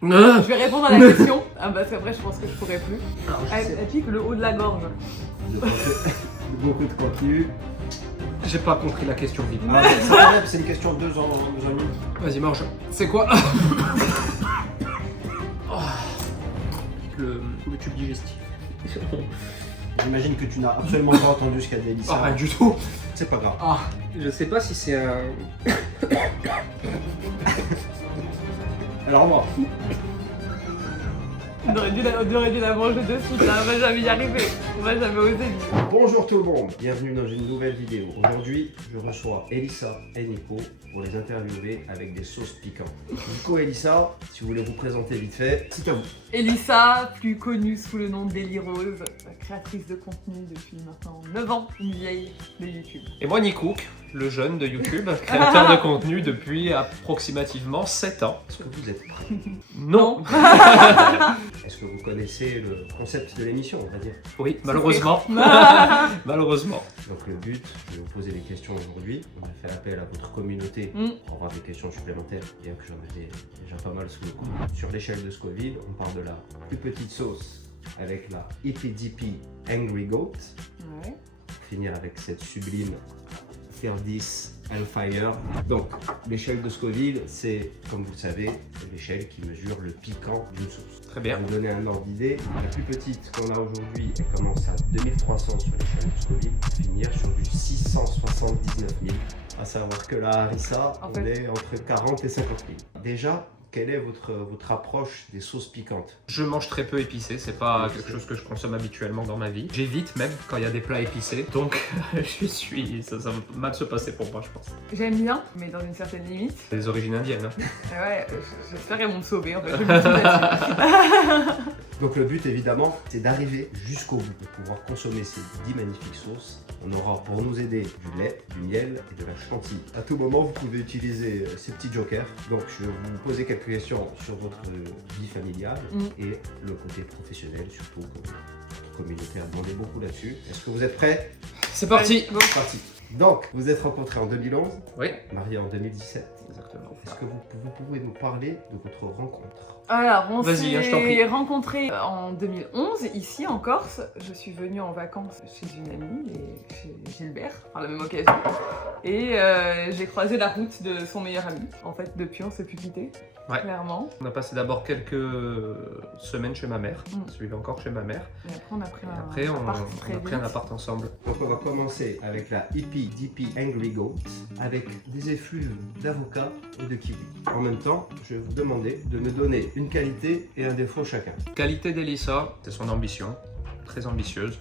Je vais répondre à la question, parce qu'après je pense que je pourrais plus. Alors, Elle pique le haut de la gorge. Beaucoup de contenu. J'ai pas compris la question vite. Ah, ça va bien, c'est une question de 2 ans et demi. Vas-y, mange. C'est quoi? Oh. Le tube digestif. J'imagine que tu n'as absolument pas entendu ce qu'a dit Elissa. Ah, pas du tout. C'est pas grave. Ah, je sais pas si c'est un... Alors moi, On aurait dû la manger de suite, là. On va jamais y arriver. On va jamais oser. bonjour tout le monde, bienvenue dans une nouvelle vidéo. Aujourd'hui, je reçois Elissa et Nico pour les interviewer avec des sauces piquantes. Nico et Elissa, si vous voulez vous présenter vite fait, c'est à vous. Elissa, plus connue sous le nom d'Eli Rose, créatrice de contenu depuis maintenant 9 ans, une vieille de YouTube. Et moi, Nicook, le jeune de YouTube, créateur de contenu depuis approximativement 7 ans. Est-ce que vous êtes prêts? Non. Est-ce que vous connaissez le concept de l'émission, on va dire? Oui, malheureusement. Malheureusement. Donc le but, je vais vous poser des questions aujourd'hui. On a fait appel à votre communauté pour avoir des questions supplémentaires, bien que j'en avais déjà pas mal sous le coude. Sur l'échelle de Scoville, on part de la plus petite sauce avec la Hippy Dippy Angry Goat, Ouais. pour finir avec cette sublime Ferdis Hellfire. Donc l'échelle de Scoville, c'est, comme vous le savez, l'échelle qui mesure le piquant d'une sauce. Très Pour bien. vous donner un ordre d'idée, la plus petite qu'on a aujourd'hui, elle commence à 2300 sur l'échelle de Scoville, pour finir sur du 679 000. À savoir que la harissa, En on fait- est entre 40 et 50 000. Déjà, quelle est votre approche des sauces piquantes? Je mange très peu épicé, c'est pas quelque chose que je consomme habituellement dans ma vie. J'évite même quand il y a des plats épicés, donc ça va mal se passer pour moi, je pense. J'aime bien, mais dans une certaine limite. Des origines indiennes, hein. Et ouais, j'espère qu'elles vont me sauver en fait. Je me dis là-dessus. Donc le but évidemment, c'est d'arriver jusqu'au bout, de pouvoir consommer ces 10 magnifiques sauces. On aura pour nous aider du lait, du miel et de la chantilly. À tout moment, vous pouvez utiliser ces petits jokers. Donc je vais vous poser quelques questions sur votre vie familiale et le côté professionnel surtout, comme votre communauté a demandé beaucoup là-dessus. Est-ce que vous êtes prêts? C'est parti. Go. C'est parti. Donc, vous êtes rencontrés en 2011, Oui, mariés en 2017. exactement. Est-ce que vous pouvez nous parler de votre rencontre? Alors, on Vas-y, hein, je t'en s'est prie. rencontrés en 2011, ici en Corse. Je suis venue en vacances chez une amie, chez Gilbert, par la même occasion. Et j'ai croisé la route de son meilleur ami. En fait, depuis, on s'est plus quittés, Ouais. clairement. On a passé d'abord quelques semaines chez ma mère, celui-là encore chez ma mère. Et après, on a pris Et un après, appart on très a pris un vite. appart ensemble. Donc on va commencer avec la Hippy Dippy Angry Goat avec des effluves d'avocat et de kiwi. En même temps, je vais vous demander de me donner une qualité et un défaut chacun. Qualité d'Elissa, c'est son ambition, très ambitieuse.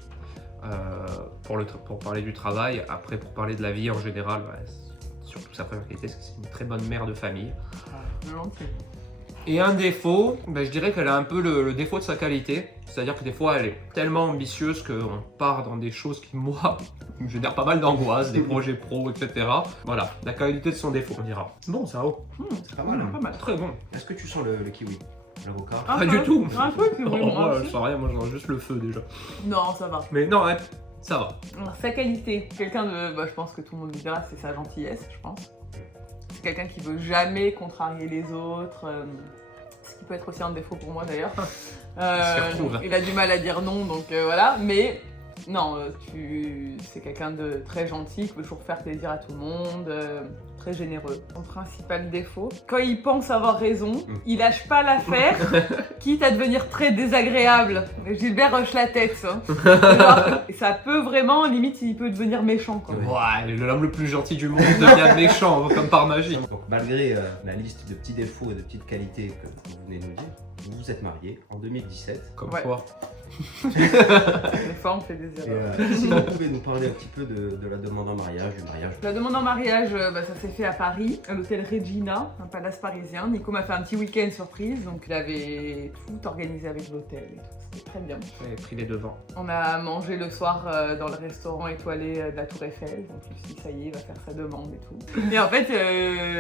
Pour parler du travail, après pour parler de la vie en général, surtout sa première qualité, c'est que c'est une très bonne mère de famille. Gentil. Et un défaut, je dirais qu'elle a un peu le défaut de sa qualité, c'est-à-dire que des fois elle est tellement ambitieuse qu'on part dans des choses qui, moi, me génèrent pas mal d'angoisse, des projets pro, etc. Voilà, la qualité de son défaut, on dira. Bon, ça va. C'est pas mal, hein? Pas mal. Très bon. Est-ce que tu sens le kiwi? L'avocat? Un Pas peu. du tout. Un peu, puis oui, Oh, moi moi, aussi. je sens rien, moi je sens juste le feu déjà. Non, ça va. Mais non, ouais, ça va. Alors, sa qualité, quelqu'un de, je pense que tout le monde le dira, c'est sa gentillesse, je pense. C'est quelqu'un qui veut jamais contrarier les autres, ce qui peut être aussi un défaut pour moi d'ailleurs. s'y retrouve. Il a du mal à dire non, donc voilà. Mais non, c'est quelqu'un de très gentil, qui veut toujours faire plaisir à tout le monde, très généreux. Son principal défaut, quand il pense avoir raison, il lâche pas l'affaire, quitte à devenir très désagréable. Gilbert hoche la tête, ça. Genre, ça peut vraiment, limite, il peut devenir méchant, quoi. Ouais, l'homme le plus gentil du monde devient méchant, comme par magie. Donc malgré la liste de petits défauts et de petites qualités que vous venez de nous dire, vous vous êtes mariés en 2017. Comme Ouais. quoi. Des fois, on fait des Et erreurs. si vous pouvez nous parler un petit peu de la demande en mariage, du mariage. La demande en mariage, ça s'est fait à Paris, à l'hôtel Regina, un palace parisien. Nico m'a fait un petit week-end surprise, donc il avait tout organisé avec l'hôtel et tout. C'était très bien. J'avais pris les devants. On a mangé le soir dans le restaurant étoilé de la Tour Eiffel, donc je me suis dit ça y est, il va faire sa demande et tout. Et en fait,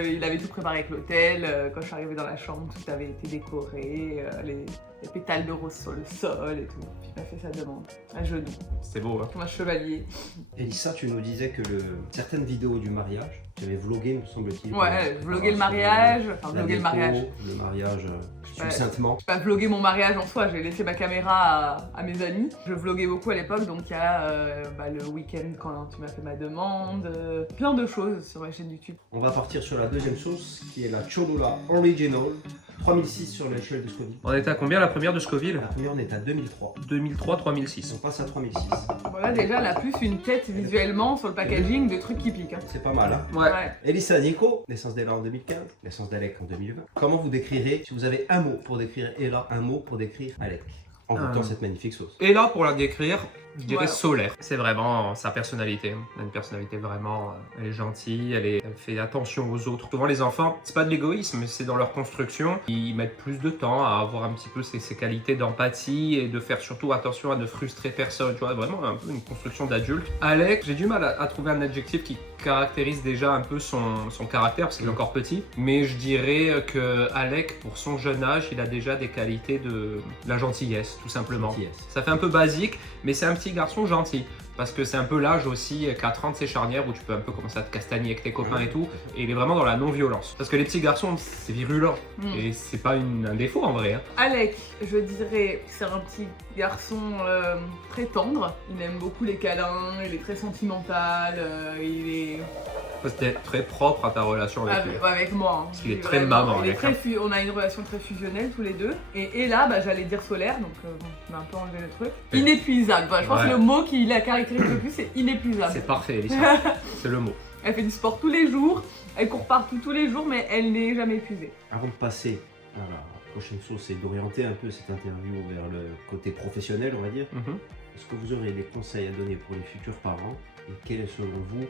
il avait tout préparé avec l'hôtel. Quand je suis arrivée dans la chambre, tout avait été décoré. les pétales de rose sur le sol et tout. Puis il m'a fait sa demande, à genoux, C'est beau, hein. comme un chevalier. Elissa, tu nous disais que certaines vidéos du mariage, tu avais vlogué, me semble-t-il. Ouais, vloguer le mariage, enfin la vloguer le déco, mariage. Le mariage Ouais. succinctement. J'ai pas vlogué mon mariage en soi, j'ai laissé ma caméra à mes amis. Je vloguais beaucoup à l'époque, donc il y a le week-end quand tu m'as fait ma demande, plein de choses sur ma chaîne YouTube. On va partir sur la deuxième sauce qui est la Cholula Original. 3006 sur l'échelle de Scoville. On était à combien la première de Scoville? La première, on est à 2003. 2003, On 3006. passe à 3006. Voilà, déjà, elle a plus une tête visuellement sur le packaging de trucs qui piquent. Hein. C'est pas mal, hein? Ouais. Elissa Nico, naissance d'Ella en 2015, naissance d'Alec en 2020. Comment vous décrirez, si vous avez un mot pour décrire Ella, un mot pour décrire Alec, en goûtant cette magnifique sauce? Et là, pour la décrire, je dirais Ouais. solaire. C'est vraiment sa personnalité. Elle a une personnalité vraiment. Elle est gentille, elle fait attention aux autres. Souvent, les enfants, c'est pas de l'égoïsme, mais c'est dans leur construction. Ils mettent plus de temps à avoir un petit peu ces qualités d'empathie et de faire surtout attention à ne frustrer personne. Tu vois, vraiment un peu une construction d'adulte. Alec, j'ai du mal à trouver un adjectif qui caractérise déjà un peu son caractère parce qu'il est encore petit. Mais je dirais que Alec, pour son jeune âge, il a déjà des qualités de la gentillesse, tout simplement. Yes. Ça fait un peu basique, mais c'est un petit garçon gentil. Parce que c'est un peu l'âge aussi, 4 ans de ces charnières où tu peux un peu commencer à te castagner avec tes copains et tout. Et il est vraiment dans la non-violence. Parce que les petits garçons, c'est virulent. Et c'est pas un défaut en vrai. Hein. Alec, je dirais, c'est un petit garçon très tendre. Il aime beaucoup les câlins, il est très sentimental, il est... C'était très propre à ta relation avec lui. Avec moi. Hein. Parce qu'il est Il très vraiment- maman, il est Alec, très hein. on a une relation très fusionnelle tous les deux. Et là, j'allais dire solaire, donc on a un peu enlevé le truc. Ouais. Inépuisable. Voilà, je pense Ouais. que le mot qui la caractérise le plus, c'est inépuisable. C'est parfait, Elissa. C'est le mot. Elle fait du sport tous les jours, elle court partout tous les jours, mais elle n'est jamais épuisée. Avant de passer à la prochaine sauce et d'orienter un peu cette interview vers le côté professionnel, on va dire, Mhm. est-ce que vous aurez des conseils à donner pour les futurs parents et quel est selon vous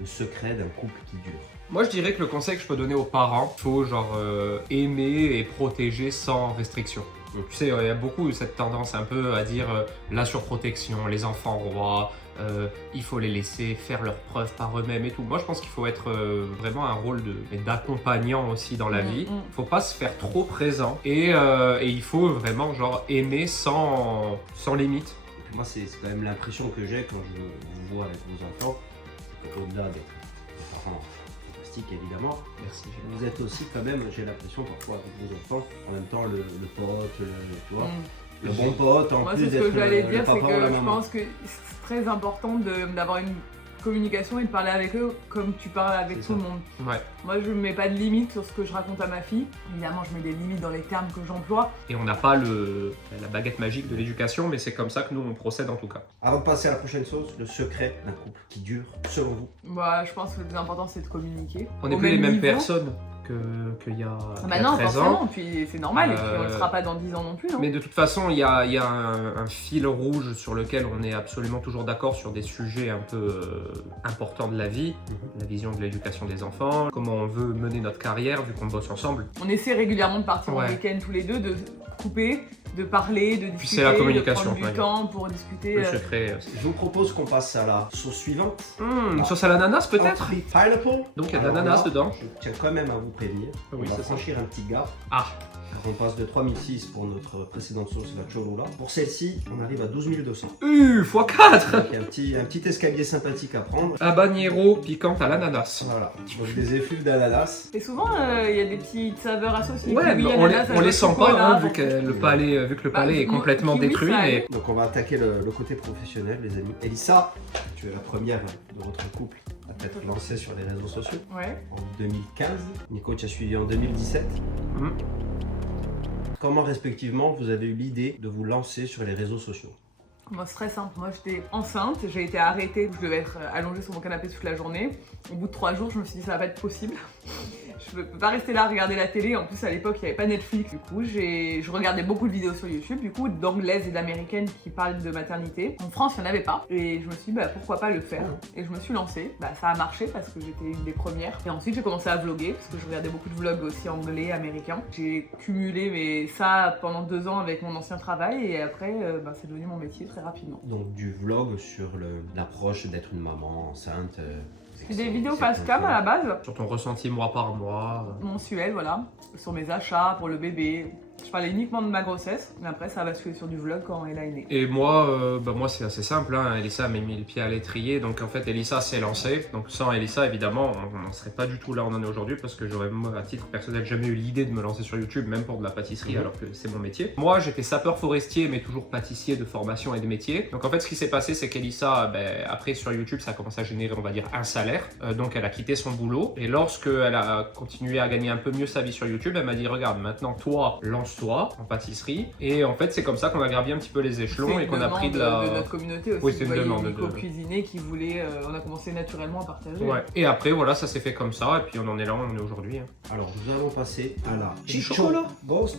le secret d'un couple qui dure? Moi, je dirais que le conseil que je peux donner aux parents, il faut aimer et protéger sans restriction. Donc, tu sais, il y a beaucoup cette tendance un peu à dire la surprotection, les enfants rois, il faut les laisser faire leurs preuves par eux-mêmes et tout. Moi, je pense qu'il faut être vraiment un rôle d'accompagnant aussi dans la vie. Il faut pas se faire trop présent et il faut vraiment aimer sans limite. Et puis moi, c'est quand même l'impression que j'ai quand je vous vois avec vos enfants, c'est qu'au-delà d'être des parents fantastiques évidemment, Merci. vous êtes aussi quand même, j'ai l'impression parfois avec vos enfants, en même temps le pote, tu vois, le bon pote en Moi, plus c'est ce d'être que j'allais le dire, c'est papa ou la que je maman. pense que c'est très important d'avoir une communication et de parler avec eux comme tu parles avec C'est tout ça. le monde. Ouais. Moi, je ne mets pas de limite sur ce que je raconte à ma fille. Évidemment, je mets des limites dans les termes que j'emploie. Et on n'a pas la baguette magique de l'éducation, mais c'est comme ça que nous on procède en tout cas. Avant de passer à la prochaine sauce, le secret d'un couple qui dure, selon vous? Bah, je pense que le plus important, c'est de communiquer. On n'est Au plus les même mêmes niveau. personnes qu'il y a, Ah qu'il y bah a non, 13 ans. forcément, puis c'est normal, et puis on ne le Euh, sera pas dans 10 ans non plus. Non Mais de toute façon, il y a un fil rouge sur lequel on est absolument toujours d'accord sur des sujets un peu importants de la vie, la vision de l'éducation des enfants, comment on veut mener notre carrière vu qu'on bosse ensemble. On essaie régulièrement de partir Ouais. en week-end tous les deux, de couper, de parler, de discuter, c'est la communication, de prendre on va du dire. temps pour discuter. Le secret. Je vous propose qu'on passe à la sauce suivante. Une sauce à l'ananas peut-être. Entrée pineapple. Donc il y a de Alors l'ananas là, dedans. Je tiens quand même à vous prévenir. Oui, on va c'est ça. franchir un petit gap. Ah, On passe de 3006 pour notre précédente sauce, la Cholula. Pour celle-ci, on arrive à 12200. x4. Donc il y a un petit escalier sympathique à prendre. Habanero piquante à l'ananas. Voilà, donc des effluves d'ananas. Et souvent, il y a des petites saveurs associées. Ouais, Kiwi, mais ananas, on les sent pas chocolat, hein, vu que le palais est moi, complètement kiwi, détruit. ça Mais Donc on va attaquer le côté professionnel, les amis. Elissa, tu es la première de votre couple à t'être lancée sur les réseaux sociaux Ouais. en 2015. Nico, tu as suivi en 2017. Mhm. Comment respectivement vous avez eu l'idée de vous lancer sur les réseaux sociaux? Moi, c'est très simple. Moi, j'étais enceinte, j'ai été arrêtée, je devais être allongée sur mon canapé toute la journée. Au bout de 3 jours, je me suis dit ça va pas être possible. Je peux pas rester là à regarder la télé. En plus, à l'époque, il n'y avait pas Netflix. Du coup, je regardais beaucoup de vidéos sur YouTube, du coup, d'anglaises et d'américaines qui parlent de maternité. En France, il n'y en avait pas. Et je me suis dit, pourquoi pas le faire? Et je me suis lancée. Ça a marché parce que j'étais une des premières. Et ensuite, j'ai commencé à vlogger parce que je regardais beaucoup de vlogs aussi anglais, américains. J'ai cumulé ça pendant 2 ans avec mon ancien travail. Et après, c'est devenu mon métier très rapidement. Donc du vlog sur l'approche d'être une maman enceinte. C'est des vidéos face cam à la base, sur ton ressenti mois par mois. mensuelles, voilà, sur mes achats pour le bébé, Je parlais uniquement de ma grossesse, mais après ça a basculé sur du vlog quand Ella est née. Et moi, moi c'est assez simple, hein. Elissa m'a mis le pied à l'étrier, donc en fait Elissa s'est lancée. Donc sans Elissa, évidemment, on n'en serait pas du tout là où on en est aujourd'hui, parce que j'aurais, moi, à titre personnel, jamais eu l'idée de me lancer sur YouTube, même pour de la pâtisserie, alors que c'est mon métier. Moi, j'étais sapeur forestier, mais toujours pâtissier de formation et de métier. Donc en fait, ce qui s'est passé, c'est qu'Elissa, après sur YouTube, ça a commencé à générer, on va dire, un salaire. Donc elle a quitté son boulot, et lorsque elle a continué à gagner un peu mieux sa vie sur YouTube, elle m'a dit, regarde, maintenant toi, lance-toi en pâtisserie. Et en fait, c'est comme ça qu'on a gravi un petit peu les échelons et qu'on a pris de notre communauté aussi. Oui, c'est une demande Nico cuisiner qui voulait, on a commencé naturellement à partager. Ouais. Et après, voilà, ça s'est fait comme ça, et puis on en est là où on est aujourd'hui. Hein. Alors, nous allons passer à la Du chocolat. Ghost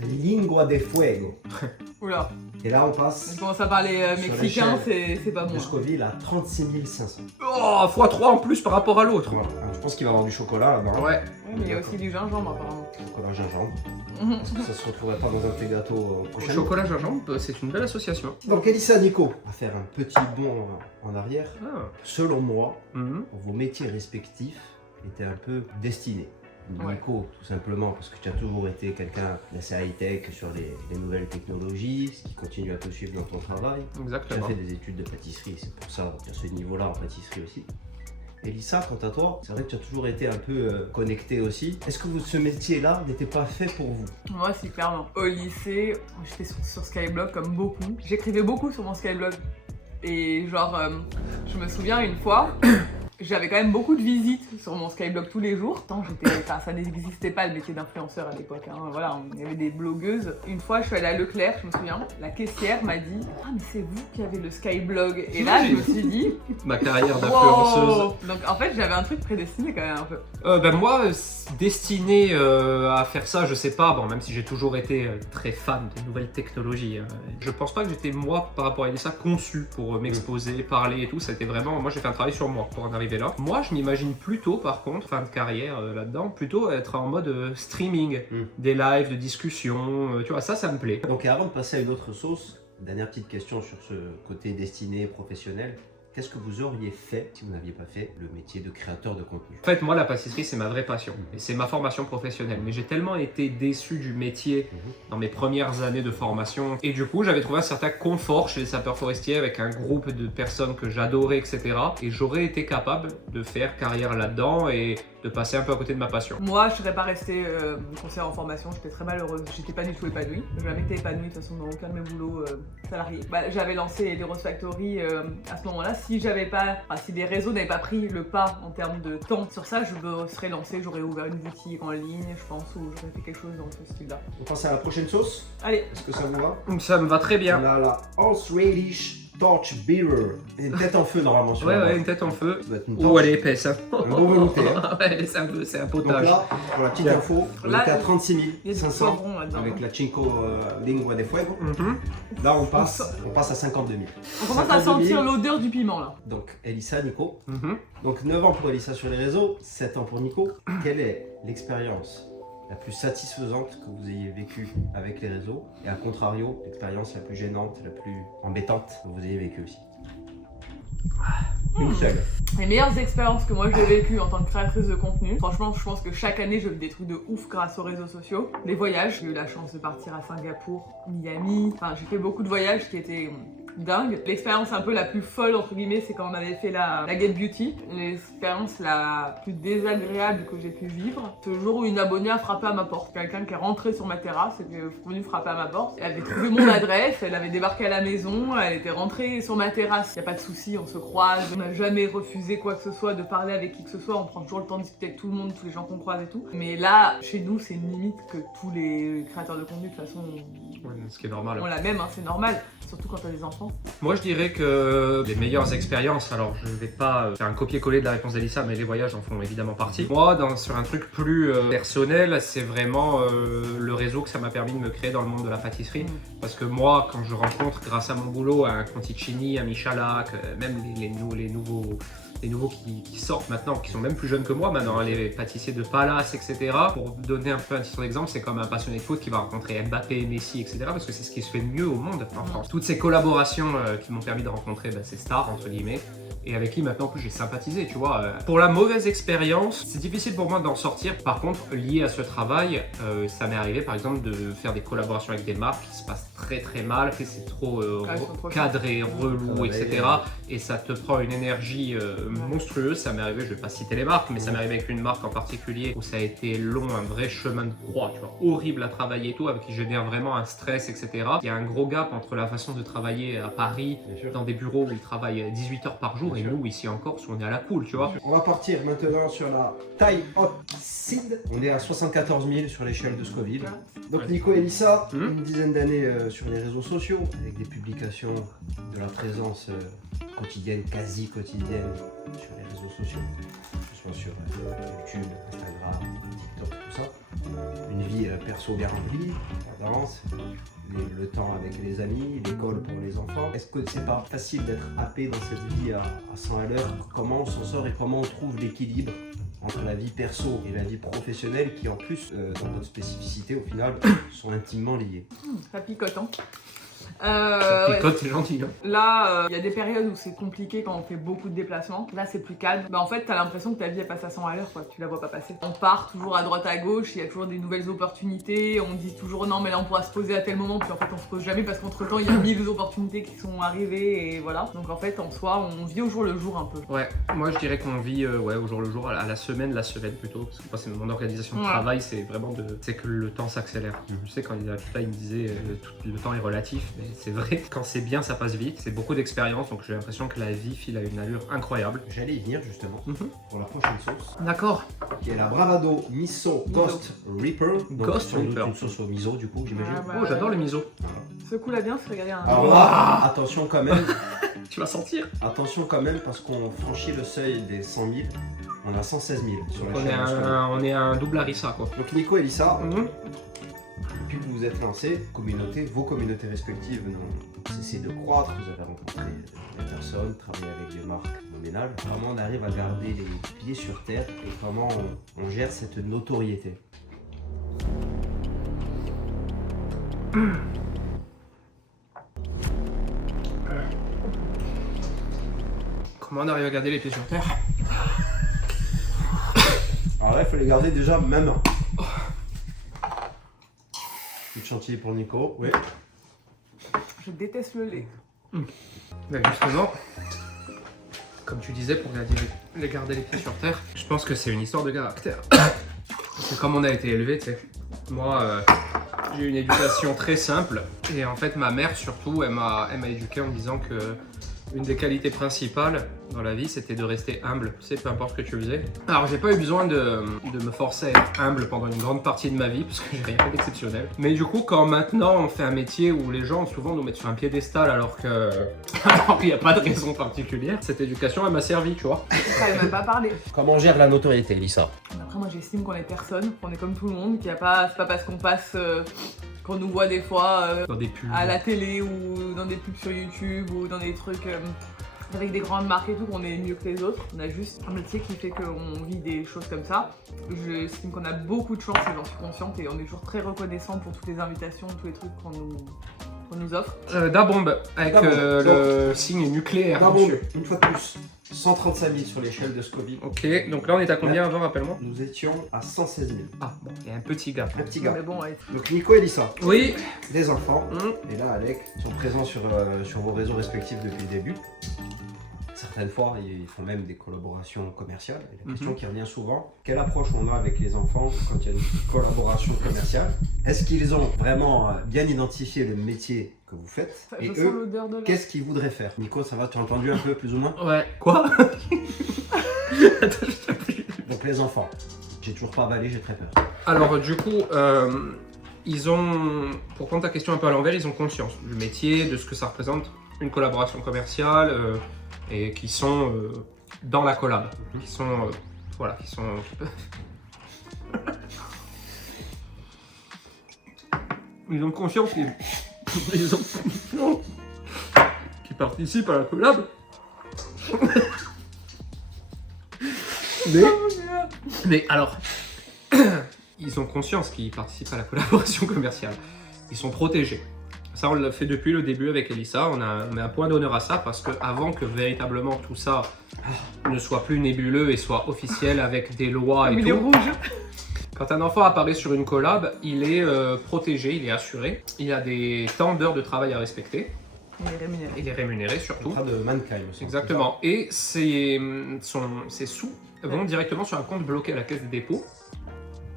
Lingua de Fuego. Oula, Et là, on passe je commence à parler Sur mexicain, l'échelle c'est pas bon. de hein. Scoville à 36 500. Oh, x3 en plus par rapport à l'autre. Voilà. Alors, je pense qu'il va y avoir du chocolat là-dedans. Ouais. Ouais, mais il y a aussi du gingembre apparemment. Chocolat gingembre. Mhm. Est-ce que ça se retrouverait pas dans un de tes gâteaux prochainement? Chocolat gingembre, c'est une belle association. Donc, Elissa, Nico, on va faire un petit bond en arrière. Ah. Selon moi, Mhm. vos métiers respectifs étaient un peu destinés. Ouais. Nico, tout simplement parce que tu as toujours été quelqu'un d'assez high-tech sur les nouvelles technologies, ce qui continue à te suivre dans ton travail. Tu as Exactement. fait des études de pâtisserie, c'est pour ça que tu as ce niveau-là en pâtisserie aussi. Elissa, quant à toi, c'est vrai que tu as toujours été un peu connecté aussi. Est-ce que ce métier-là n'était pas fait pour vous? Moi, si, clairement. Au lycée, j'étais sur Skyblog comme beaucoup. J'écrivais beaucoup sur mon Skyblog. Et genre, je me souviens une fois, j'avais quand même beaucoup de visites sur mon Skyblog tous les jours. Tant ça n'existait pas le métier d'influenceur à l'époque. Hein. Voilà, il y avait des blogueuses. Une fois, je suis allée à Leclerc, je me souviens. La caissière m'a dit « Ah, mais c'est vous qui avez le Skyblog !» Et là, je me suis dit Ma carrière d'influenceuse. wow. Donc en fait, j'avais un truc prédestiné quand même un peu. Moi, destiné à faire ça, je sais pas, bon, même si j'ai toujours été très fan de nouvelles technologies, je pense pas que j'étais, moi, par rapport à Elissa, conçu pour m'exposer, parler et tout. Ça a été vraiment, moi j'ai fait un travail sur moi pour en arriver là. Moi, je m'imagine plutôt, par contre, fin de carrière là-dedans, plutôt être en mode streaming, des lives de discussion, tu vois, ça me plaît. Donc, et avant de passer à une autre sauce, dernière petite question sur ce côté destiné professionnel. Qu'est-ce que vous auriez fait si vous n'aviez pas fait le métier de créateur de contenu? En fait, moi, la pâtisserie, c'est ma vraie passion et c'est ma formation professionnelle. Mais j'ai tellement été déçu du métier dans mes premières années de formation. Et du coup, j'avais trouvé un certain confort chez les sapeurs forestiers avec un groupe de personnes que j'adorais, etc. Et j'aurais été capable de faire carrière là-dedans et de passer un peu à côté de ma passion. Moi, je serais pas restée conseillère en formation, j'étais très malheureuse. J'étais pas du tout épanouie. J'ai jamais été épanouie de toute façon dans aucun de mes boulots salariés. J'avais lancé les Rose Factory à ce moment-là. Si les réseaux n'avaient pas pris le pas en termes de temps sur ça, je me serais lancée, j'aurais ouvert une boutique en ligne, je pense, ou j'aurais fait quelque chose dans ce style-là. On passe à la prochaine sauce. Allez, Est-ce que ça vous va? Ça me va très bien. On a la Horseradish Torch Bearer. Et une tête en feu normalement sur la Ouais, base. une tête en feu. Ça doit être une Oh, torche. elle est épaisse. Hein. Un bon velouté. Hein. Ouais, c'est un Donc potage. là, pour la petite info, on Là, était à 36 il y a du 500 poivron là-dedans. avec la Cinco Lingua de Fuego. Mhm. Là, on passe à 52 000. On commence à 52 000. sentir l'odeur du piment là. Donc, Elissa, Nico. Mhm. Donc, 9 ans pour Elissa sur les réseaux, 7 ans pour Nico. Quelle est l'expérience la plus satisfaisante que vous ayez vécue avec les réseaux? Et à contrario, l'expérience la plus gênante, la plus embêtante que vous ayez vécue aussi? Une seule. Les meilleures expériences que moi j'ai vécues en tant que créatrice de contenu, franchement, je pense que chaque année je vis des trucs de ouf grâce aux réseaux sociaux. Les voyages, j'ai eu la chance de partir à Singapour, Miami, enfin j'ai fait beaucoup de voyages qui étaient dingues. L'expérience un peu la plus folle entre guillemets, c'est quand on avait fait la Get Beauty. L'expérience la plus désagréable que j'ai pu vivre, ce jour où une abonnée a frappé à ma porte. Quelqu'un qui est rentré sur ma terrasse et qui est venu frapper à ma porte. Elle avait trouvé mon adresse, elle avait débarqué à la maison, elle était rentrée sur ma terrasse. Y a pas de souci, on se croise, on n'a jamais refusé quoi que ce soit de parler avec qui que ce soit, on prend toujours le temps de discuter avec tout le monde, tous les gens qu'on croise et tout. Mais là, chez nous, c'est une limite que tous les créateurs de contenu de toute façon Ouais, ce qui est normal. on l'a même, hein, c'est normal, surtout quand t'as des enfants. Moi, je dirais que les meilleures expériences, alors je ne vais pas faire un copier-coller de la réponse d'Elissa, mais les voyages en font évidemment partie. Moi, sur un truc plus personnel, c'est vraiment le réseau que ça m'a permis de me créer dans le monde de la pâtisserie. Parce que moi, quand je rencontre, grâce à mon boulot, un Conticini, un Michalak, même les nouveaux qui sortent maintenant, qui sont même plus jeunes que moi maintenant, hein, les pâtissiers de Palace, etc. Pour donner un peu un titre d'exemple, c'est comme un passionné de foot qui va rencontrer Mbappé, Messi, etc. Parce que c'est ce qui se fait de mieux au monde en France. Toutes ces collaborations qui m'ont permis de rencontrer ces stars, entre guillemets, et avec qui maintenant en plus j'ai sympathisé, tu vois. Pour la mauvaise expérience, c'est difficile pour moi d'en sortir. Par contre, lié à ce travail, ça m'est arrivé par exemple de faire des collaborations avec des marques qui se passent très très mal, que c'est trop cadré, relou, etc. Et ça te prend une énergie monstrueuse. Ça m'est arrivé, je vais pas citer les marques, mais ça m'est arrivé avec une marque en particulier où ça a été long, un vrai chemin de croix, tu vois, horrible à travailler et tout, avec qui génère vraiment un stress, etc. Il y a un gros gap entre la façon de travailler à Paris, dans des bureaux où ils travaillent 18 heures par jour, et nous ici en Corse où on est à la cool, tu vois. On va partir maintenant sur la Thai Hot Seed. On est à 74 000 sur l'échelle de Scoville. Donc Nico et Elissa, une dizaine d'années sur les réseaux sociaux, avec des publications, de la présence quotidienne, quasi quotidienne sur les réseaux sociaux, que ce soit sur YouTube, Instagram, TikTok, tout ça. Une vie perso bien remplie, la danse, le temps avec les amis, l'école pour les enfants. Est-ce que c'est pas facile d'être happé dans cette vie à 100 à l'heure? Comment on s'en sort et comment on trouve l'équilibre entre la vie perso et la vie professionnelle qui en plus, dans notre spécificité au final, sont intimement liées? Ça picote, hein. Picote, c'est gentil, hein. Là, il y a des périodes où c'est compliqué quand on fait beaucoup de déplacements. Là, c'est plus calme. Bah, en fait, t'as l'impression que ta vie elle passe à 100 à l'heure, quoi. Tu la vois pas passer. On part toujours à droite à gauche, il y a toujours des nouvelles opportunités. On dit toujours non, mais là on pourra se poser à tel moment. Puis en fait, on se pose jamais parce qu'entre temps, il y a 1000 opportunités qui sont arrivées et voilà. Donc en fait, en soi, on vit au jour le jour un peu. Ouais, moi je dirais qu'on vit au jour le jour, à la semaine plutôt. Parce que moi, c'est mon organisation de travail, c'est vraiment c'est que le temps s'accélère. Je sais, quand il me disait tout le temps est relatif, mais c'est vrai. Quand c'est bien, ça passe vite. C'est beaucoup d'expérience, donc j'ai l'impression que la vie file à une allure incroyable. J'allais y venir justement pour la prochaine sauce. D'accord. Qui est la Bravado Miso Ghost Reaper. Donc Ghost Reaper. Une sauce au miso du coup, j'imagine. Ah bah, Oh, j'adore le miso. Secoue-la bien, c'est regarder un. Alors là, attention quand même. Tu vas sentir. Attention quand même parce qu'on franchit le seuil des 100 000. On a 116 000 sur la chaîne. On est un double harissa, quoi. Donc Nico et Elissa, depuis que vous vous êtes lancés, vos communautés respectives n'ont cessé de croître. Vous avez rencontré des personnes, travaillé avec des marques phénoménales. Comment on arrive à garder les pieds sur terre et comment on gère cette notoriété? Comment on arrive à garder les pieds sur terre? Alors là, il faut les garder déjà même. Petit chantier pour Nico, oui. Je déteste le lait. Ben justement, comme tu disais, pour garder les pieds sur terre, je pense que c'est une histoire de caractère. C'est comme on a été élevé, tu sais. Moi, j'ai eu une éducation très simple et en fait, ma mère surtout, elle m'a éduqué en me disant que une des qualités principales dans la vie, c'était de rester humble, tu sais, peu importe ce que tu faisais. Alors, j'ai pas eu besoin de me forcer à être humble pendant une grande partie de ma vie, parce que j'ai rien fait d'exceptionnel. Mais du coup, quand maintenant on fait un métier où les gens souvent nous mettent sur un piédestal alors qu'il n'y a pas de raison particulière, cette éducation, elle m'a servi, tu vois. Ça, elle m'a pas parlé. Comment on gère la notoriété, Elissa? Après, moi, j'estime qu'on est personne, qu'on est comme tout le monde, c'est pas parce qu'on passe. Qu'on nous voit des fois Dans des pubs. à la télé ou dans des pubs sur YouTube ou dans des trucs avec des grandes marques et tout, qu'on est mieux que les autres. On a juste un métier qui fait qu'on vit des choses comme ça. J'estime qu'on a beaucoup de chance et j'en suis consciente et on est toujours très reconnaissant pour toutes les invitations, tous les trucs qu'on nous offre. Dabombe, avec le signe nucléaire. Dabombe, une fois de plus. 135 000 sur l'échelle de Scoville. Ok, donc là on est à combien avant, rappelle-moi? Nous étions à 116 000. Ah bon, il y a un petit gap. Un petit gars. Mais bon, ouais. Donc Nico et Elissa, Oui. les enfants, et là Alec, sont présents sur vos réseaux respectifs depuis le début. Certaines fois, ils font même des collaborations commerciales. Et la question qui revient souvent, quelle approche on a avec les enfants quand il y a une collaboration commerciale? Est-ce qu'ils ont vraiment bien identifié le métier que vous faites? Je Et sens eux, l'odeur de qu'est-ce qu'ils voudraient faire? Nico, ça va, tu as entendu un peu plus ou moins? Ouais. Quoi? Donc les enfants, j'ai toujours pas avalé, j'ai très peur. Alors du coup, ils ont, pour prendre ta question un peu à l'envers, ils ont conscience du métier, de ce que ça représente, une collaboration commerciale, et qui sont dans la collab, qui sont, voilà, qui sont... Ils ont conscience qu'ils participent à la collab. Mais alors, ils ont conscience qu'ils participent à la collaboration commerciale. Ils sont protégés. Ça, on l'a fait depuis le début avec Elissa. On met un point d'honneur à ça parce que avant que véritablement tout ça ne soit plus nébuleux et soit officiel avec des lois et Il est tout. rouge. Quand un enfant apparaît sur une collab, il est protégé, il est assuré. Il a des temps d'heures de travail à respecter. Il est rémunéré. Il est rémunéré surtout. Contrat de Mankind aussi. Exactement. Et ses sous vont directement sur un compte bloqué à la caisse des dépôts,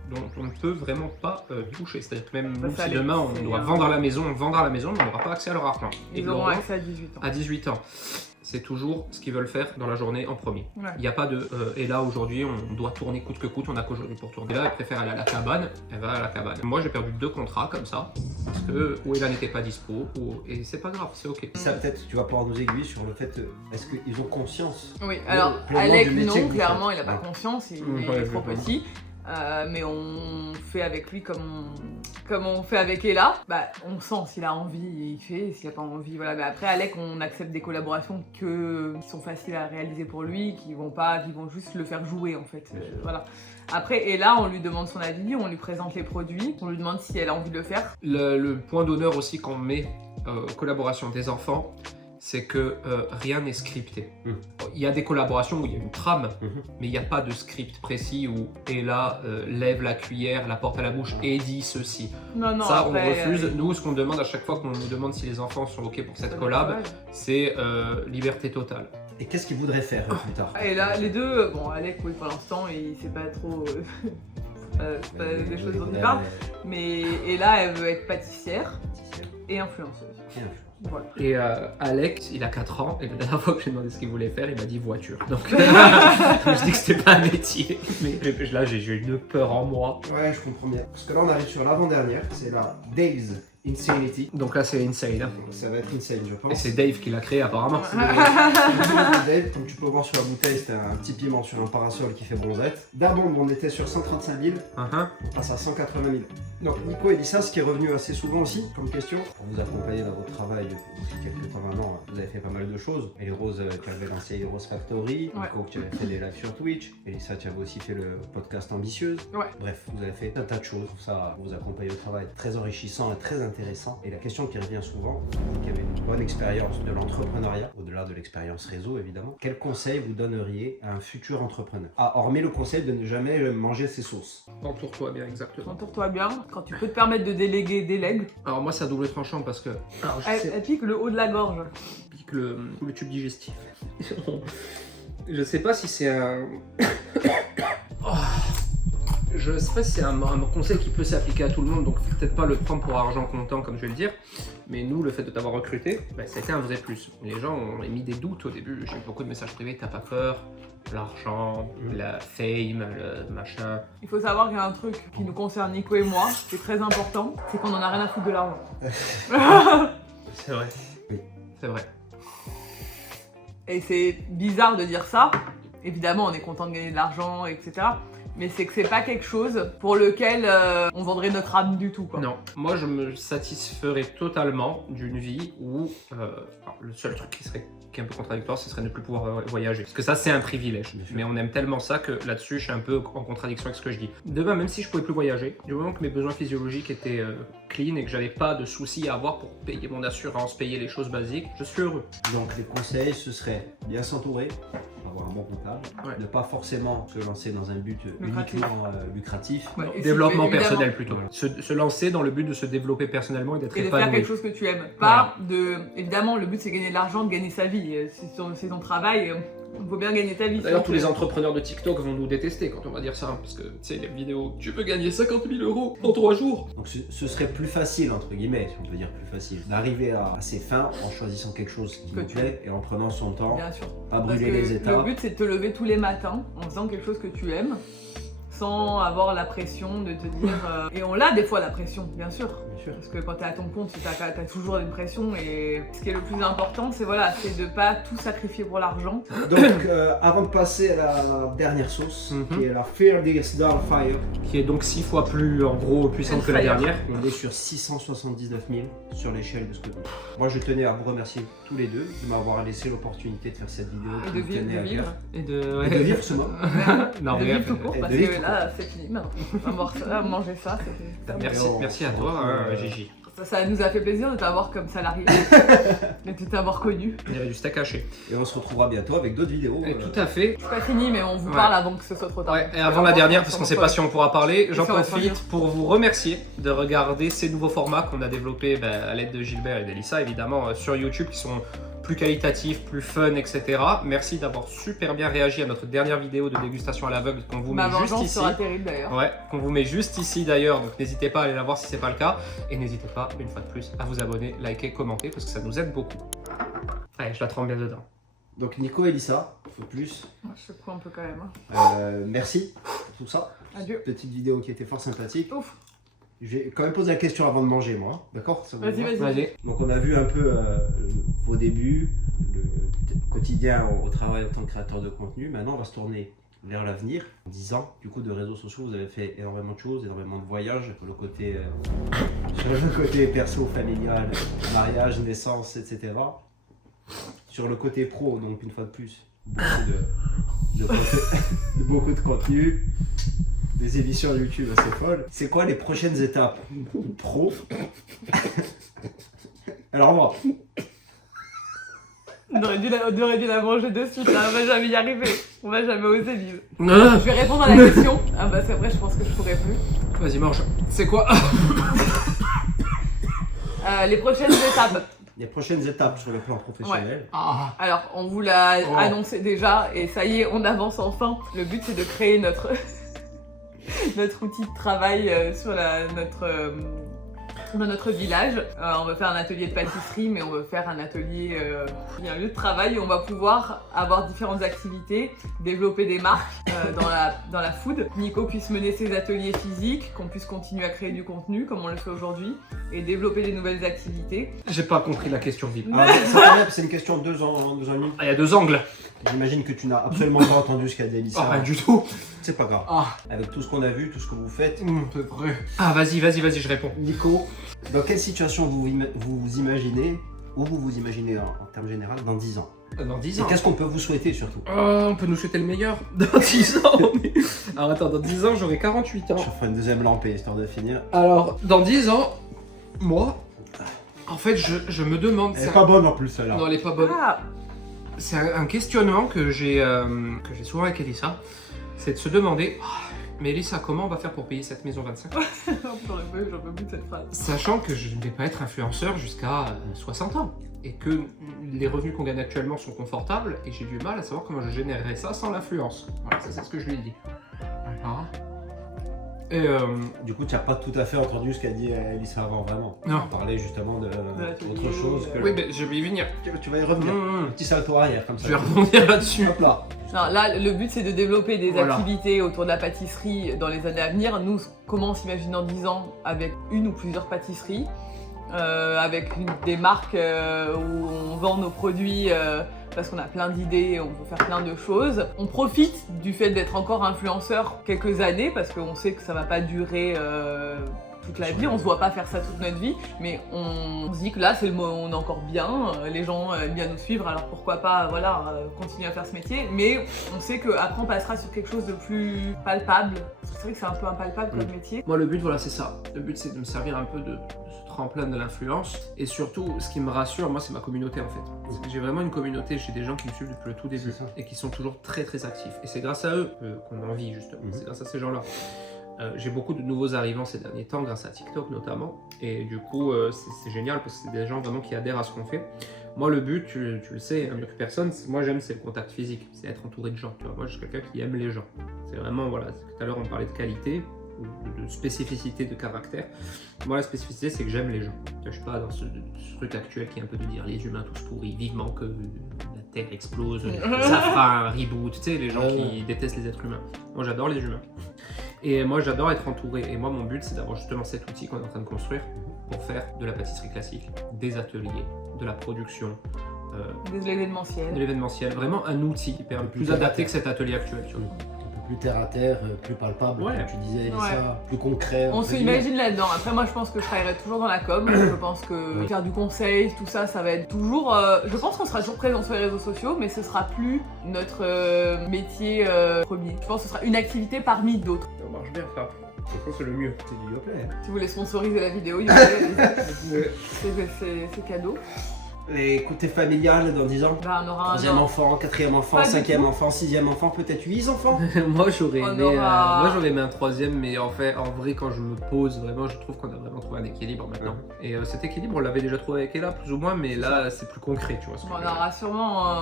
dont on ne peut vraiment pas toucher. C'est-à-dire que même nous, Ça, si les- demain on c'est doit un- vendre la maison, mais on n'aura pas accès à leur argent. Ils l'auront auront accès à 18 ans. à 18 ans. C'est toujours ce qu'ils veulent faire dans la journée en premier. Ouais. Il n'y a pas de et là aujourd'hui on doit tourner coûte que coûte, on n'a qu'aujourd'hui pour tourner. Là, elle préfère aller à la cabane, elle va à la cabane. Moi j'ai perdu 2 contrats comme ça, parce que ou Ella n'était pas dispo, et c'est pas grave, c'est ok. Ça, peut-être, tu vas pouvoir nous aiguiller sur le fait, est-ce qu'ils ont conscience Oui, alors pleinement Alec, du métier non, que vous clairement, faites. il n'a pas Ouais. conscience, il Ouais, est trop ouais, petit. Mais on fait avec lui comme on fait avec Ella. Bah, on sent s'il a envie, il fait, s'il n'a pas envie, voilà. Mais après, Alec, on accepte des collaborations qui sont faciles à réaliser pour lui, qui vont juste le faire jouer en fait. Voilà. Après, Ella, on lui demande son avis, on lui présente les produits, on lui demande si elle a envie de le faire. Le point d'honneur aussi qu'on met collaboration des enfants, c'est que rien n'est scripté. Il y a des collaborations où il y a une trame, mais il n'y a pas de script précis où Ella lève la cuillère, la porte à la bouche et dit ceci. Non, non, Ça, après, on refuse. Nous, ce qu'on demande à chaque fois qu'on nous demande si les enfants sont OK pour cette collab, c'est liberté totale. Et qu'est-ce qu'ils voudraient faire plus tard? Et là, les deux, bon, Alec, oui, pour l'instant, il sait pas trop. C'est pas des choses dont il parle. Mais Ella, elle veut être pâtissière et influenceuse. Voilà. Et Alex, il a 4 ans, et la dernière fois que je lui ai demandé ce qu'il voulait faire, il m'a dit voiture. Donc, je dis que c'était pas un métier. Mais là, j'ai eu une peur en moi. Ouais, je comprends bien. Parce que là, on arrive sur l'avant-dernière, c'est la Dave's Insanity. Donc là, c'est insane. Hein. Ça va être insane, je pense. Et c'est Dave qui l'a créé, apparemment. C'est le Dave, comme tu peux voir sur la bouteille, c'était un petit piment sur un parasol qui fait bronzette. D'abord, on était sur 135 000, on passe à 180 000. Donc Nico Elissa, ce qui est revenu assez souvent aussi comme question, pour vous accompagner dans votre travail depuis quelques temps maintenant, vous avez fait pas mal de choses. Et Rose, tu avais lancé Rose Factory, Nico, tu avais fait des lives sur Twitch, Elissa, tu avais aussi fait le podcast Ambitieuse. Ouais. Bref, vous avez fait un tas de choses, ça vous accompagne au travail très enrichissant et très intéressant. Et la question qui revient souvent, vous qui avez une bonne expérience de l'entrepreneuriat, au-delà de l'expérience réseau évidemment, quel conseil vous donneriez à un futur entrepreneur? Hormis le conseil de ne jamais manger ses sauces. Entoure-toi bien, exactement. Entoure-toi bien. Quand tu peux te permettre de déléguer, délègue. Alors moi, c'est à double tranchant parce que Elle pique le haut de la gorge. pique le tube digestif. Je sais pas si c'est un... Je sais pas si c'est un conseil qui peut s'appliquer à tout le monde, donc peut-être pas le prendre pour argent comptant comme je vais le dire, mais nous, le fait de t'avoir recruté, ça a été un vrai plus. Les gens ont émis des doutes au début, j'ai eu beaucoup de messages privés, t'as pas peur, l'argent, la fame, le machin. Il faut savoir qu'il y a un truc qui nous concerne Nico et moi, qui est très important, c'est qu'on en a rien à foutre de l'argent. C'est vrai. Oui. C'est vrai. Et c'est bizarre de dire ça. Évidemment, on est content de gagner de l'argent, etc. Mais c'est que c'est pas quelque chose pour lequel on vendrait notre âme du tout, quoi. Non, moi je me satisferais totalement d'une vie où alors, le seul truc qui est un peu contradictoire, ce serait ne plus pouvoir voyager. Parce que ça, c'est un privilège. Mais on aime tellement ça que là-dessus, je suis un peu en contradiction avec ce que je dis. Demain, même si je pouvais plus voyager, du moment que mes besoins physiologiques étaient clean et que j'avais pas de soucis à avoir pour payer mon assurance, payer les choses basiques, je suis heureux. Donc les conseils, ce serait bien s'entourer, avoir un bon comptable, ne pas forcément se lancer dans un but uniquement lucratif. Ouais, et Développement évidemment, personnel plutôt. Se lancer dans le but de se développer personnellement et d'être et de faire épanoui. quelque chose que tu aimes. Pas de... Évidemment, le but c'est gagner de l'argent, de gagner sa vie. C'est ton travail, il faut bien gagner ta vie. D'ailleurs, tous les entrepreneurs de TikTok vont nous détester quand on va dire ça, hein, parce que tu sais, les vidéos, tu peux gagner 50 000 € en 3 jours. Donc ce serait plus facile, entre guillemets, si on peut dire plus facile, d'arriver à ses fins en choisissant quelque chose qui Que nous tu plaît et en prenant son temps, Bien sûr. pas Parce brûler que les étapes. le but c'est de te lever tous les matins en faisant quelque chose que tu aimes, sans avoir la pression de te dire... Et on l'a des fois la pression, bien sûr. Bien sûr. Parce que quand t'es à ton compte, t'as toujours une pression et ce qui est le plus important, c'est voilà, c'est de pas tout sacrifier pour l'argent. Donc avant de passer à la dernière sauce, qui est la Fear This Darkfire, Qui est donc 6 fois plus, en gros, puissante que la Fire. dernière. on est sur 679 000 sur l'échelle de ce que... Moi je tenais à vous remercier tous les deux de m'avoir laissé l'opportunité de faire cette vidéo Et qui de me vivre, tenait de à vivre. cœur. Et de... Et de vivre ce moment. Non, de mais... vivre tout court, et parce de vivre que tout là c'est fini maintenant. On va manger ça, c'était... Merci à toi, Gigi. Ça nous a fait plaisir de t'avoir comme salarié, de t'avoir connu. Il y avait du steak haché. Et on se retrouvera bientôt avec d'autres vidéos. Et tout à fait. C'est pas fini, mais on vous Ouais. parle avant que ce soit trop tard. Ouais, et avant la dernière, parce qu'on sait pas si on pourra parler, j'en sur la profite première. pour vous remercier de regarder ces nouveaux formats qu'on a développés à l'aide de Gilbert et d'Elissa, évidemment, sur YouTube, qui sont plus qualitatifs, plus fun, etc. Merci d'avoir super bien réagi à notre dernière vidéo de dégustation à l'aveugle qu'on vous Ma met juste vengeance ici. sera terrible d'ailleurs. Ouais, qu'on vous met juste ici d'ailleurs, donc n'hésitez pas à aller la voir si c'est pas le cas. Et n'hésitez pas, une fois de plus, à vous abonner, liker, commenter, parce que ça nous aide beaucoup. Allez, je la trempe bien dedans. Donc Nico et Elissa, un peu plus. Je secoue un peu quand même. Hein. Merci pour tout ça. Adieu. Petite vidéo qui était fort sympathique. Ouf. Je vais quand même poser la question avant de manger, moi. D'accord? Ça vous Vas-y, va vas-y. Vas-y. Donc on a vu un peu vos débuts, le quotidien au travail en tant que créateur de contenu. Maintenant on va se tourner vers l'avenir. En 10 ans, du coup, de réseaux sociaux, vous avez fait énormément de choses, énormément de voyages. Sur le côté perso, familial, mariage, naissance, etc. Sur le côté pro, donc une fois de plus, beaucoup de contenu, des émissions YouTube assez folles. C'est quoi les prochaines étapes pro? Alors moi, On aurait dû la manger de suite, là. On va jamais y arriver. On va jamais oser vivre. Ah, Je vais répondre à la question, parce qu'après je pense que je pourrais plus. vas-y, mange. C'est quoi? Les prochaines étapes. les prochaines étapes sur le plan professionnel. Ah. Alors, on vous l'a Oh. annoncé déjà, et ça y est, on avance enfin. Le but, c'est de créer notre, notre outil de travail dans notre village. On va faire un atelier de pâtisserie, mais on va faire un atelier, un lieu de travail où on va pouvoir avoir différentes activités, développer des marques dans la food. Nico puisse mener ses ateliers physiques, qu'on puisse continuer à créer du contenu comme on le fait aujourd'hui, et développer des nouvelles activités. J'ai pas compris la question vite. Ah, c'est une question de 2 ans, 2 ans et demi. Ah, il y a 2 angles. J'imagine que tu n'as absolument pas entendu ce qu'a dit Elissa. Ah, rien du tout. C'est pas grave. Ah, Avec tout ce qu'on a vu, tout ce que vous faites, c'est vrai. Ah, vas-y, je réponds. Nico, dans quelle situation vous vous imaginez, ou vous vous imaginez en termes généraux, dans 10 ans? Dans 10 Et ans. qu'est-ce qu'on peut vous souhaiter surtout? On peut nous souhaiter le meilleur. Dans 10 ans. Alors attends, dans 10 ans, j'aurai 48 ans. Je ferai une deuxième lampée histoire de finir. Alors, dans 10 ans, moi, en fait, je me demande. Elle est pas bonne en plus celle-là. Non, elle est pas bonne. Ah, C'est un questionnement que j'ai souvent avec Elissa. C'est de se demander, mais Elissa, comment on va faire pour payer cette maison 25 ans? j'en peux plus de cette phrase. Sachant que je ne vais pas être influenceur jusqu'à 60 ans. Et que les revenus qu'on gagne actuellement sont confortables. Et j'ai du mal à savoir comment je générerai ça sans l'influence. Voilà, ça c'est ce que je lui ai dit. D'accord. Et Du coup, tu n'as pas tout à fait entendu ce qu'a dit Elissa avant, vraiment. Non. On parlait justement de l'atelier, autre chose que... oui, mais je vais y venir. Tu vas y revenir. Mmh. Un petit salto arrière comme ça. Je vais rebondir là-dessus. Hop là. Non, là, le but, c'est de développer des Voilà. activités autour de la pâtisserie dans les années à venir. Nous, comment on s'imagine dans 10 ans avec une ou plusieurs pâtisseries, avec des marques où on vend nos produits parce qu'on a plein d'idées, on peut faire plein de choses. On profite du fait d'être encore influenceur quelques années parce qu'on sait que ça va pas durer toute la vie, on se voit pas faire ça toute notre vie, mais on se dit que là c'est le moment, on est encore bien, les gens aiment bien nous suivre, alors pourquoi pas continuer à faire ce métier, mais on sait qu'après on passera sur quelque chose de plus palpable, c'est vrai que c'est un peu impalpable comme métier. Moi, le but, voilà, c'est ça. Le but, c'est de me servir un peu de ce tremplin de l'influence. Et surtout, ce qui me rassure, moi, c'est ma communauté, en fait. Parce que j'ai vraiment une communauté, j'ai des gens qui me suivent depuis le tout début C'est ça. et qui sont toujours très, très actifs. Et c'est grâce à eux qu'on en vit, justement. Mhm. C'est grâce à ces gens-là. J'ai beaucoup de nouveaux arrivants ces derniers temps, grâce à TikTok notamment. Et du coup, c'est génial parce que c'est des gens vraiment qui adhèrent à ce qu'on fait. Moi, le but, tu le sais, mieux que personne, moi j'aime, c'est le contact physique, c'est être entouré de gens. Tu vois, moi, je suis quelqu'un qui aime les gens. C'est vraiment, voilà, tout à l'heure on parlait de qualité, ou de spécificité de caractère. Moi, la spécificité, c'est que j'aime les gens. Tu vois, je suis pas dans ce truc actuel qui est un peu de dire les humains tous pourris, vivement que la Terre explose, ça fera un reboot, tu sais, les gens qui détestent les êtres humains. Moi, j'adore les humains. Et moi, j'adore être entouré. Et moi, mon but, c'est d'avoir justement cet outil qu'on est en train de construire pour faire de la pâtisserie classique, des ateliers, de la production, Des événementiels. de l'événementiel. Vraiment un outil plus adapté que cet atelier actuel. Tu vois. Un peu plus terre à terre, plus palpable, Ouais. comme tu disais, Elissa, Ouais. plus concret. On entre se guillemets. imagine là-dedans. Après, moi, je pense que je travaillerai toujours dans la com. Je pense que Oui. faire du conseil, tout ça, ça va être toujours. Je pense qu'on sera toujours présent sur les réseaux sociaux, mais ce sera plus notre métier premier. Je pense que ce sera une activité parmi d'autres. Ça marche bien, ça. C'est le mieux. C'est du Yoplait. Si vous voulez sponsoriser la vidéo, c'est cadeau. Et côté familial, dans 10 ans, Bah, on aura troisième un enfant, quatrième enfant, Pas du cinquième tout. enfant, sixième enfant, peut-être 8 enfants. Moi j'aurais On aimé, aura- moi j'aurais aimé un troisième, mais en vrai quand je me pose vraiment, je trouve qu'on a vraiment trouvé un équilibre maintenant. Et cet équilibre on l'avait déjà trouvé avec Ella plus ou moins, mais là c'est plus concret, tu vois. Ce que On je veux dire. aura sûrement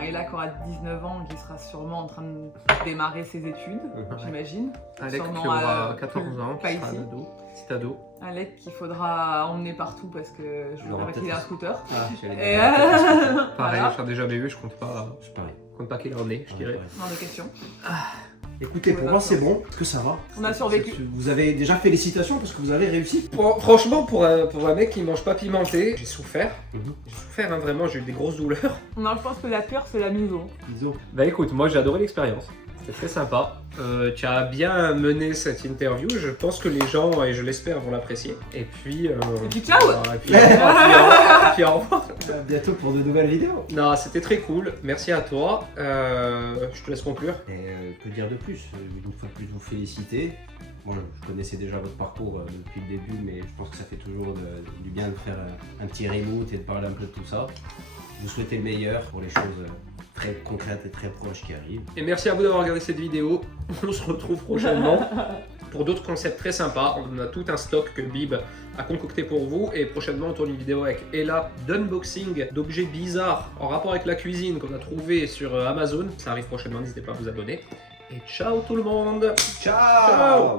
Ella qui aura 19 ans, qui sera sûrement en train de démarrer ses études, j'imagine. Alec sûrement, qui aura euh, 14 ans, pas qui sera un ici. ado, petit ado. Alec qu'il faudra emmener partout parce que je Il aura voudrais qu'il ait un peut-être- scooter. Ah, Et Pareil, voilà. je n'ai jamais vu, je compte pas pareil. qu'il en est, je dirais. Non de questions. Écoutez, pour moi c'est bon. Est-ce que ça va? On a survécu. Vous avez déjà félicitations parce que vous avez réussi. Franchement, pour un mec qui mange pas pimenté, j'ai souffert. Mhm. J'ai souffert, hein, vraiment, j'ai eu des grosses douleurs. Non, je pense que la pire c'est la museau. Bisous. Bah écoute, moi j'ai adoré l'expérience. C'était très sympa. Tu as bien mené cette interview. Je pense que les gens, et je l'espère, vont l'apprécier. Et puis. Et puis ciao. Et puis, et puis au revoir. À bientôt pour de nouvelles vidéos. Non, c'était très cool. Merci à toi. Je te laisse conclure. Et que dire de plus? Une fois de plus, vous féliciter. Moi, je connaissais déjà votre parcours depuis le début, mais je pense que ça fait toujours du bien de faire un petit remote et de parler un peu de tout ça. Je vous souhaite le meilleur pour les choses très concrètes et très proches qui arrivent. Et merci à vous d'avoir regardé cette vidéo. On se retrouve prochainement pour d'autres concepts très sympas. On a tout un stock que Bib a concocté pour vous. Et prochainement, on tourne une vidéo avec Ella d'unboxing d'objets bizarres en rapport avec la cuisine qu'on a trouvé sur Amazon. Ça arrive prochainement, n'hésitez pas à vous abonner. Et ciao tout le monde! Ciao.